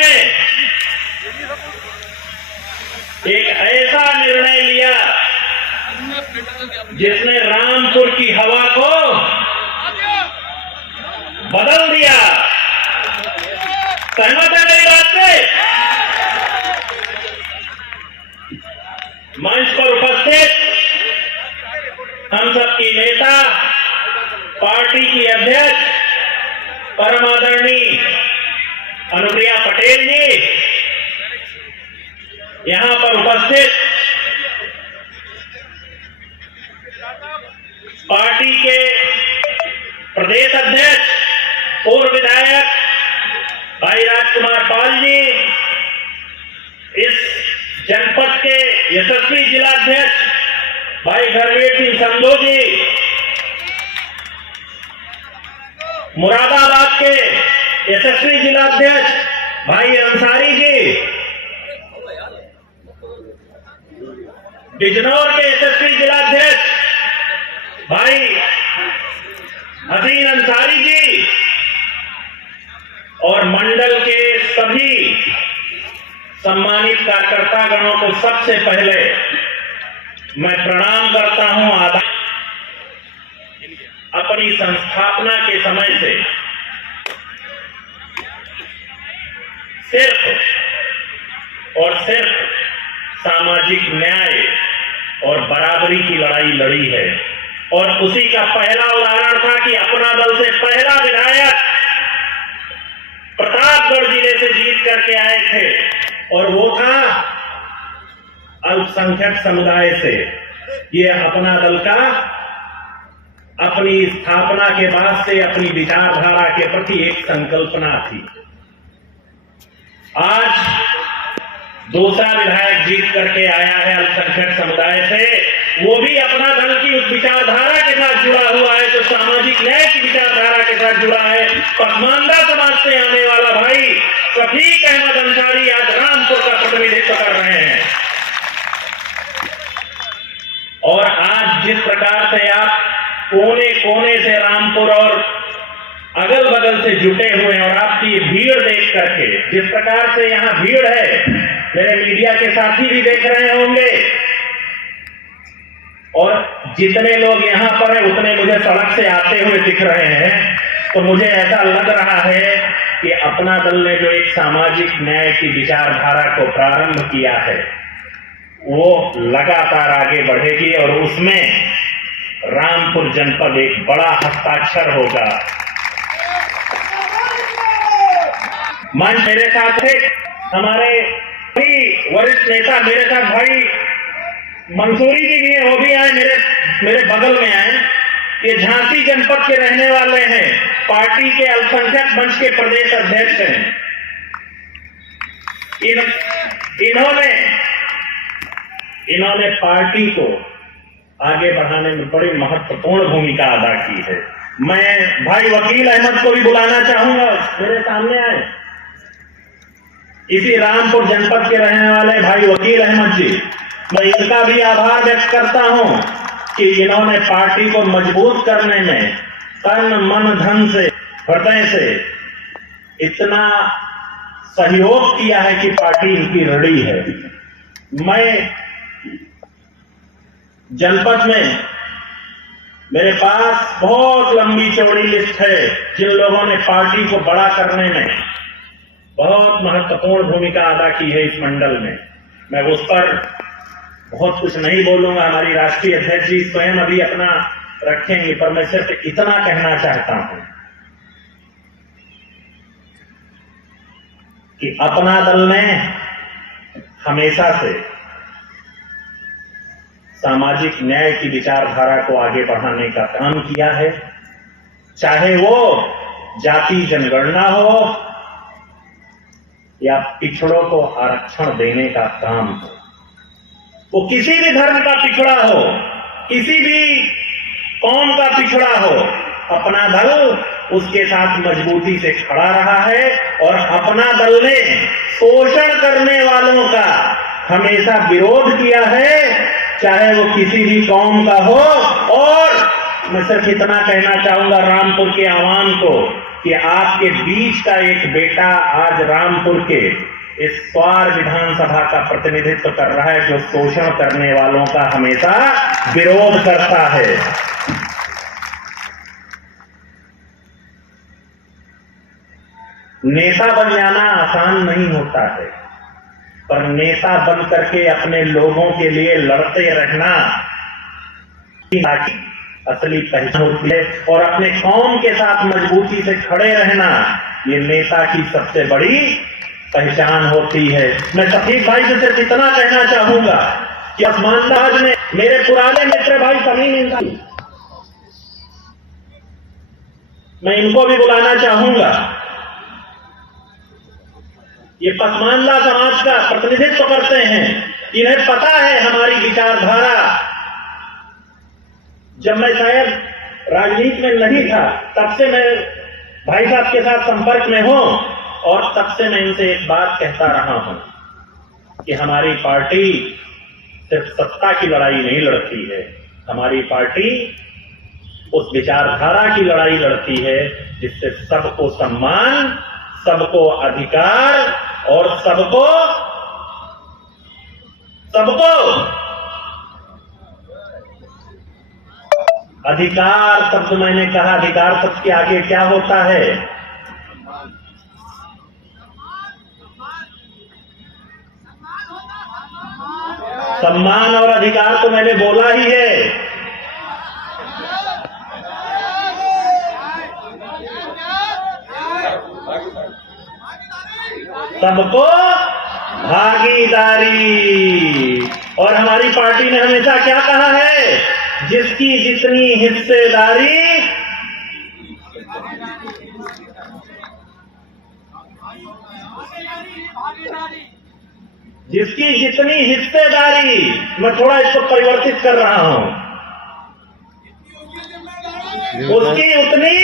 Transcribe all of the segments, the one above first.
में एक ऐसा निर्णय लिया जिसने रामपुर की हवा को बदल दिया। सहमत है मेरी बात से? मंच पर उपस्थित हम सबकी नेता, पार्टी की अध्यक्ष परम आदरणीय अनुप्रिया पटेल जी, यहां पर उपस्थित पार्टी के प्रदेश अध्यक्ष पूर्व विधायक भाई राजकुमार पाल जी, इस जनपद के यशस्वी जिलाध्यक्ष भाई घरवीर सिंह संधू जी, मुरादाबाद के यशस्वी जिलाध्यक्ष भाई अंसारी जी, बिजनौर के यशस्वी जिलाध्यक्ष भाई हसीन अंसारी जी और मंडल के सभी सम्मानित कार्यकर्ता गणों को सबसे पहले मैं प्रणाम करता हूं। आदर अपनी संस्थापना के समय से सिर्फ और सिर्फ सामाजिक न्याय और बराबरी की लड़ाई लड़ी है और उसी का पहला उदाहरण था कि अपना दल से पहला विधायक प्रतापगढ़ जिले से जीत करके आए थे और वो था अल्पसंख्यक समुदाय से। ये अपना दल का अपनी स्थापना के बाद से अपनी विचारधारा के प्रति एक संकल्पना थी। आज दूसरा विधायक जीत करके आया है अल्पसंख्यक समुदाय से, वो भी अपना दल की उस विचारधारा के साथ जुड़ा हुआ है जो सामाजिक न्याय की विचारधारा के साथ जुड़ा है। पसमानदा समाज से आने वाला भाई शफीक अहमद अंसारी आज रामपुर का प्रतिनिधित्व कर रहे हैं। और आज जिस प्रकार से आप कोने कोने से रामपुर और अगल बगल से जुटे हुए हैं और आपकी भीड़ देख करके जिस प्रकार से यहाँ भीड़ है, मेरे मीडिया के साथी भी देख रहे होंगे और जितने लोग यहां पर हैं उतने मुझे सड़क से आते हुए दिख रहे हैं, तो मुझे ऐसा लग रहा है कि अपना दल ने जो एक सामाजिक न्याय की विचारधारा को प्रारंभ किया है वो लगातार आगे बढ़ेगी और उसमें रामपुर जनपद एक बड़ा हस्ताक्षर होगा। मंच मेरे साथ है हमारे वरिष्ठ नेता, मेरे साथ भाई मंसूरी जी भी हैं, वो भी आए, मेरे बगल में आए। ये झांसी जनपद के रहने वाले हैं, पार्टी के अल्पसंख्यक मंच के प्रदेश अध्यक्ष हैं। इन्होंने पार्टी को आगे बढ़ाने में बड़ी महत्वपूर्ण भूमिका अदा की है। मैं भाई वकील अहमद को भी बुलाना चाहूंगा, मेरे सामने आए। इसी रामपुर जनपद के रहने वाले भाई वकील अहमद जी, मैं इनका भी आभार व्यक्त करता हूं कि इन्होंने पार्टी को मजबूत करने में तन मन धन से हृदय से इतना सहयोग किया है कि पार्टी इनकी रड़ी है। मैं जनपद में मेरे पास बहुत लंबी चौड़ी लिस्ट है जिन लोगों ने पार्टी को बड़ा करने में बहुत महत्वपूर्ण भूमिका अदा की है इस मंडल में। मैं उस पर बहुत कुछ नहीं बोलूंगा, हमारी राष्ट्रीय अध्यक्ष जी स्वयं अभी अपना रखेंगे, पर मैं सिर्फ इतना कहना चाहता हूं कि अपना दल ने हमेशा से सामाजिक न्याय की विचारधारा को आगे बढ़ाने का काम किया है, चाहे वो जाति जनगणना हो या पिछड़ों को आरक्षण देने का काम हो। वो किसी भी धर्म का पिछड़ा हो, किसी भी कौम का पिछड़ा हो, अपना दल उसके साथ मजबूती से खड़ा रहा है और अपना दल ने शोषण करने वालों का हमेशा विरोध किया है, चाहे वो किसी भी कौम का हो और मैं सिर्फ इतना कहना चाहूंगा रामपुर के आवाम को कि आपके बीच का एक बेटा आज रामपुर के इस स्वार विधानसभा का प्रतिनिधित्व कर रहा है, जो शोषण करने वालों का हमेशा विरोध करता है। नेता बन जाना आसान नहीं होता है, पर नेता बन करके अपने लोगों के लिए लड़ते रहना असली पहचान होती है, और अपने कौम के साथ मजबूती से खड़े रहना ये नेता की सबसे बड़ी पहचान होती है। मैं शफीक भाई से सिर्फ इतना कहना चाहूंगा कि आसमानदाज में मेरे पुराने मित्र भाई समीम इंसानी, मैं इनको भी बुलाना चाहूंगा। ये पसमानदा समाज का प्रतिनिधित्व करते हैं, इन्हें पता है हमारी विचारधारा। जब मैं शायद राजनीति में नहीं था तब से मैं भाई साहब के साथ संपर्क में हूं, और तब से मैं इनसे एक बात कहता रहा हूं कि हमारी पार्टी सिर्फ सत्ता की लड़ाई नहीं लड़ती है, हमारी पार्टी उस विचारधारा की लड़ाई लड़ती है जिससे सबको सम्मान, सबको अधिकार और सबको अधिकार शब्द मैंने कहा, अधिकार शब्द के आगे क्या होता है? सम्मान और अधिकार तो मैंने बोला ही है। सबको भागीदारी, और हमारी पार्टी ने हमेशा क्या कहा है? जिसकी जितनी हिस्सेदारी मैं थोड़ा इसको परिवर्तित कर रहा हूं, उसकी उतनी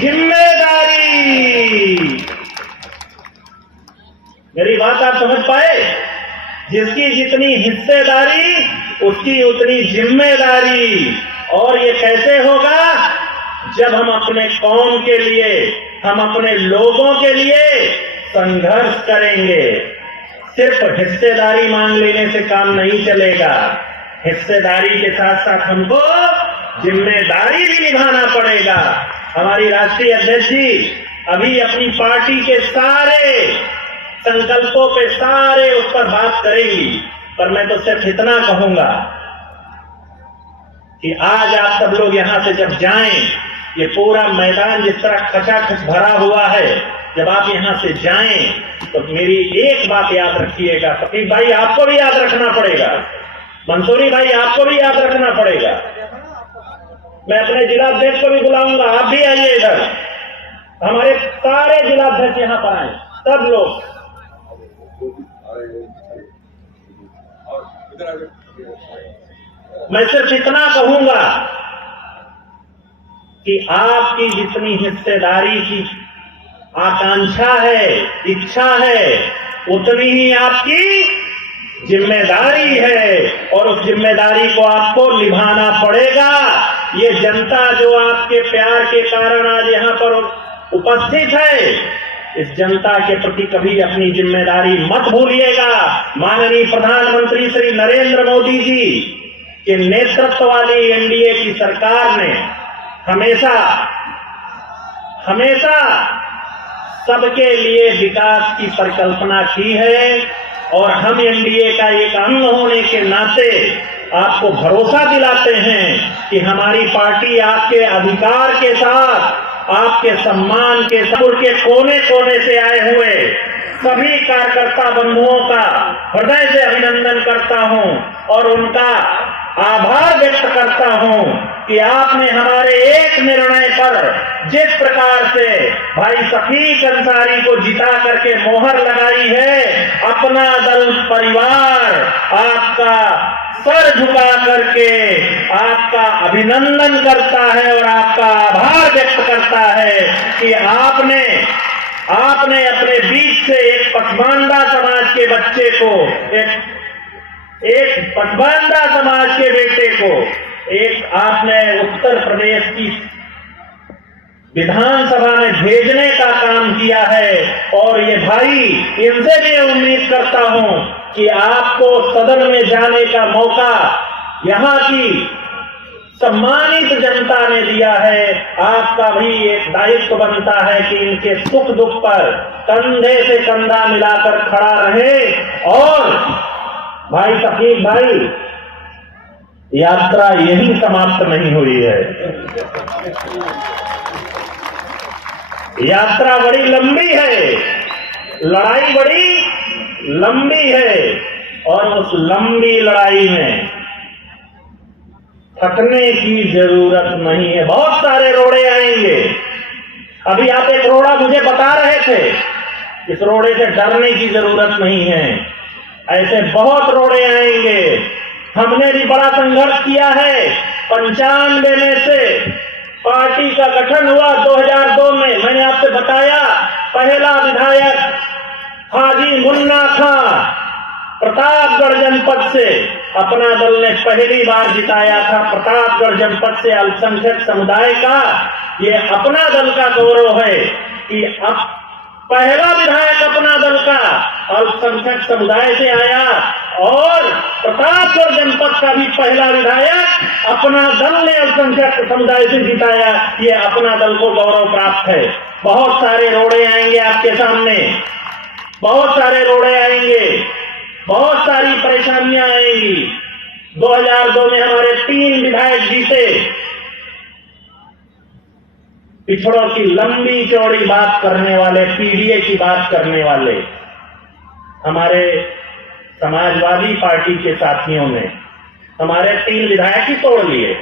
जिम्मेदारी। मेरी बात आप समझ पाए? जिसकी जितनी हिस्सेदारी उसकी उतनी जिम्मेदारी। और ये कैसे होगा? जब हम अपने कौम के लिए, हम अपने लोगों के लिए संघर्ष करेंगे। सिर्फ हिस्सेदारी मांग लेने से काम नहीं चलेगा, हिस्सेदारी के साथ साथ हमको जिम्मेदारी भी निभाना पड़ेगा। हमारी राष्ट्रीय अध्यक्ष जी अभी अपनी पार्टी के सारे संकल्पों पे सारे उस पर बात करेंगी, पर मैं तो सिर्फ इतना कहूंगा कि आज आप सब लोग यहां से जब जाएं, ये पूरा मैदान जिस तरह खचाखच भरा हुआ है, जब आप यहां से जाएं तो मेरी एक बात याद रखिएगा। शफीक भाई आपको भी याद रखना पड़ेगा, मंसूरी भाई आपको भी याद रखना पड़ेगा। मैं अपने जिलाध्यक्ष को भी बुलाऊंगा, आप भी आइए इधर, हमारे सारे जिलाध्यक्ष यहां पर आए, सब लोग। मैं सिर्फ इतना कहूंगा कि आपकी जितनी हिस्सेदारी की आकांक्षा है, इच्छा है, उतनी ही आपकी जिम्मेदारी है, और उस जिम्मेदारी को आपको निभाना पड़ेगा। ये जनता जो आपके प्यार के कारण आज यहां पर उपस्थित है, इस जनता के प्रति कभी अपनी जिम्मेदारी मत भूलिएगा। माननीय प्रधानमंत्री श्री नरेंद्र मोदी जी के नेतृत्व वाली एनडीए की सरकार ने हमेशा सबके लिए विकास की परिकल्पना की है, और हम एनडीए का एक अंग होने के नाते आपको भरोसा दिलाते हैं कि हमारी पार्टी आपके अधिकार के साथ, आपके सम्मान के साथ के कोने कोने से आए हुए सभी कार्यकर्ता बंधुओं का हृदय से अभिनंदन करता हूं, और उनका आभार व्यक्त करता हूं कि आपने हमारे एक निर्णय पर जिस प्रकार से भाई शफीक अंसारी को जिता करके मोहर लगाई है, अपना दल परिवार आपका सर झुका करके आपका अभिनंदन करता है और आपका आभार व्यक्त करता है कि आपने अपने बीच से एक पसमानदा समाज के बच्चे को, एक पसमानदा समाज के बेटे को एक आपने उत्तर प्रदेश की विधानसभा में भेजने का काम किया है और ये भाई इनसे भी उम्मीद करता हूं कि आपको सदन में जाने का मौका यहां की सम्मानित जनता ने दिया है। आपका भी एक दायित्व बनता है कि इनके सुख दुख पर कंधे से कंधा मिलाकर खड़ा रहे। और भाई तकीब भाई, यात्रा यही समाप्त नहीं हुई है, यात्रा बड़ी लंबी है, लड़ाई बड़ी लंबी है और उस लंबी लड़ाई में थकने की जरूरत नहीं है। बहुत सारे रोड़े आएंगे। अभी आप एक रोड़ा मुझे बता रहे थे, इस रोड़े से डरने की जरूरत नहीं है, ऐसे बहुत रोड़े आएंगे। हमने भी बड़ा संघर्ष किया है। 95 में से पार्टी का गठन हुआ 2002 में। मैंने आपसे बताया, पहला विधायक हाजी मुन्ना खां प्रतापगढ़ जनपद से अपना दल ने पहली बार जिताया था। प्रतापगढ़ जनपद से अल्पसंख्यक समुदाय का ये अपना दल का गौरव है कि अब पहला विधायक अपना दल का अल्पसंख्यक समुदाय से आया और प्रतापगढ़ जनपद का भी पहला विधायक अपना दल ने अल्पसंख्यक समुदाय से जिताया। ये अपना दल को गौरव प्राप्त है। बहुत सारे रोड़े आएंगे आपके सामने, बहुत सारे रोड़े आएंगे, बहुत सारी परेशानियां आएंगी। 2002 में हमारे 3 विधायक जीते। पिछड़ों की लंबी चौड़ी बात करने वाले, पीडीए की बात करने वाले हमारे समाजवादी पार्टी के साथियों ने हमारे 3 विधायक ही तोड़ लिए।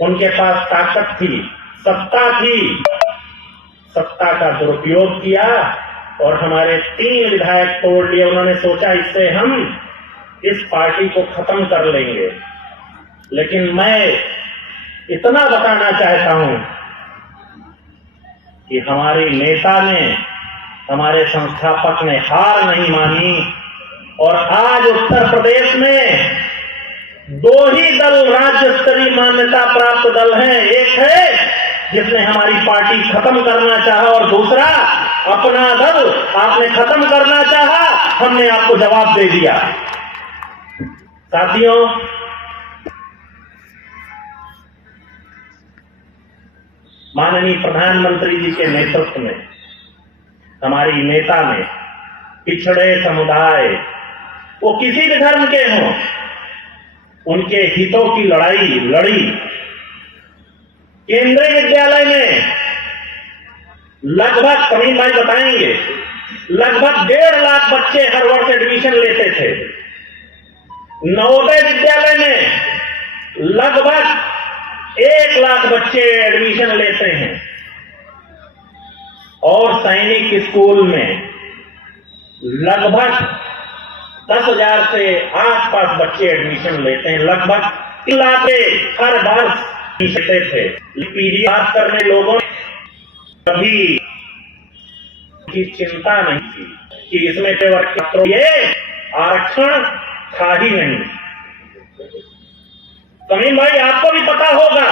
उनके पास ताकत थी, सत्ता थी, सत्ता का दुरुपयोग किया और हमारे 3 विधायक तोड़ लिए। उन्होंने सोचा इससे हम इस पार्टी को खत्म कर लेंगे। लेकिन मैं इतना बताना चाहता हूं कि हमारी नेता ने, हमारे संस्थापक ने हार नहीं मानी और आज उत्तर प्रदेश में 2 ही दल राज्य स्तरीय मान्यता प्राप्त दल हैं। एक है जिसने हमारी पार्टी खत्म करना चाहा और दूसरा अपना दल आपने खत्म करना चाहा, हमने आपको जवाब दे दिया। साथियों, माननीय प्रधानमंत्री जी के नेतृत्व में हमारी नेता ने पिछड़े समुदाय, वो किसी भी धर्म के हों, उनके हितों की लड़ाई लड़ी। केंद्रीय विद्यालय में लगभग, करीम भाई बताएंगे, लगभग 1.5 लाख बच्चे हर वर्ष एडमिशन लेते थे। नवोदय विद्यालय में लगभग 1 लाख बच्चे एडमिशन लेते हैं और सैनिक स्कूल में लगभग 10,000 से आसपास बच्चे एडमिशन लेते हैं। लगभग 3 लाख हर वर्ष लेते थे। पीढ़ी बात करने लोगों ने कभी की चिंता नहीं की कि इसमें केवल ये आरक्षण था ही नहीं। कमीम भाई, आपको भी पता होगा